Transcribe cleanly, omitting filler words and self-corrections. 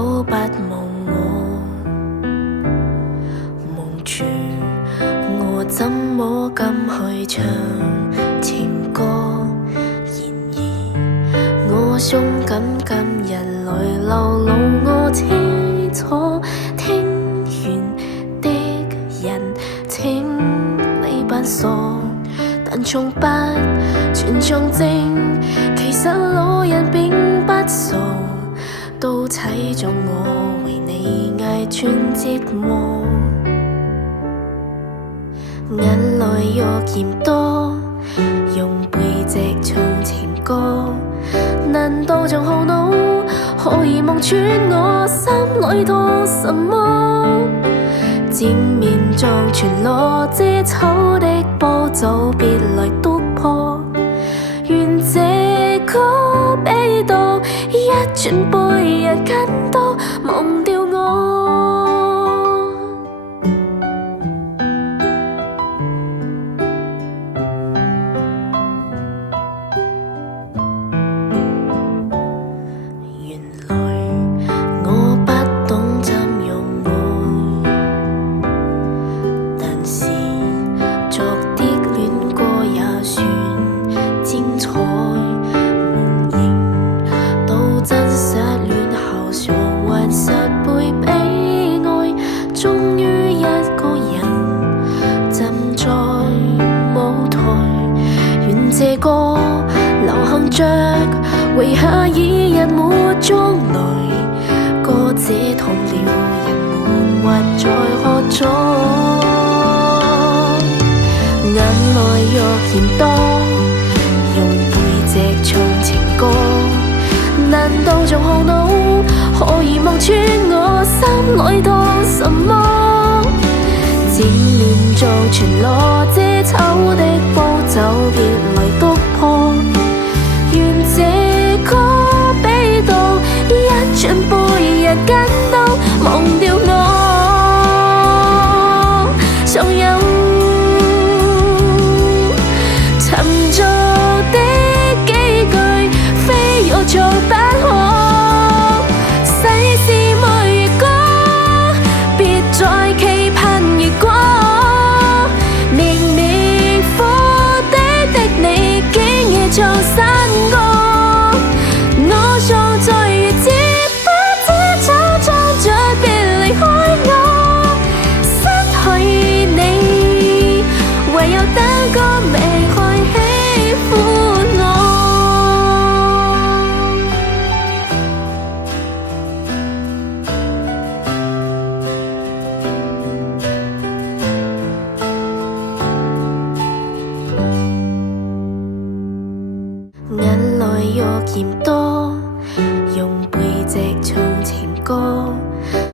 都不忘我，蒙住我怎麼敢去唱情歌？然而我鬆緊今日來流露我清楚，聽完的人請你不鎖，但從不傳從證，其實路人並不傻，都睇中我為你捱穿折磨，眼淚欲嫌多，用背脊唱情歌，難道像豪怒可以望穿我心裏多什麼？正面像全裸遮醜的波，早別來督破，願這個比到一轉背日間都忘掉我。原來我不懂怎樣愛，但是昨的戀歌也算精彩，夢縈到真實戀後常還實會悲哀，終於一個人站在舞台，願這歌流行着遺下已日沒將來，歌者痛了人們還在喝彩，眼淚欲嫌多，用背脊唱情歌，難道像豪怒可以望穿我心裏多什麼？正面像全裸遮醜的波，就別來督破，願這個比到一轉背日間都忘掉我。常有沉着的幾句，非我做不可，世事每月歌，別再期盼結果，明明苦的你竟夜做山歌，我坐在月之不知找裝着別離開我，失去你唯有等個未開喜歡我。眼淚欲嫌多，用背脊唱情歌。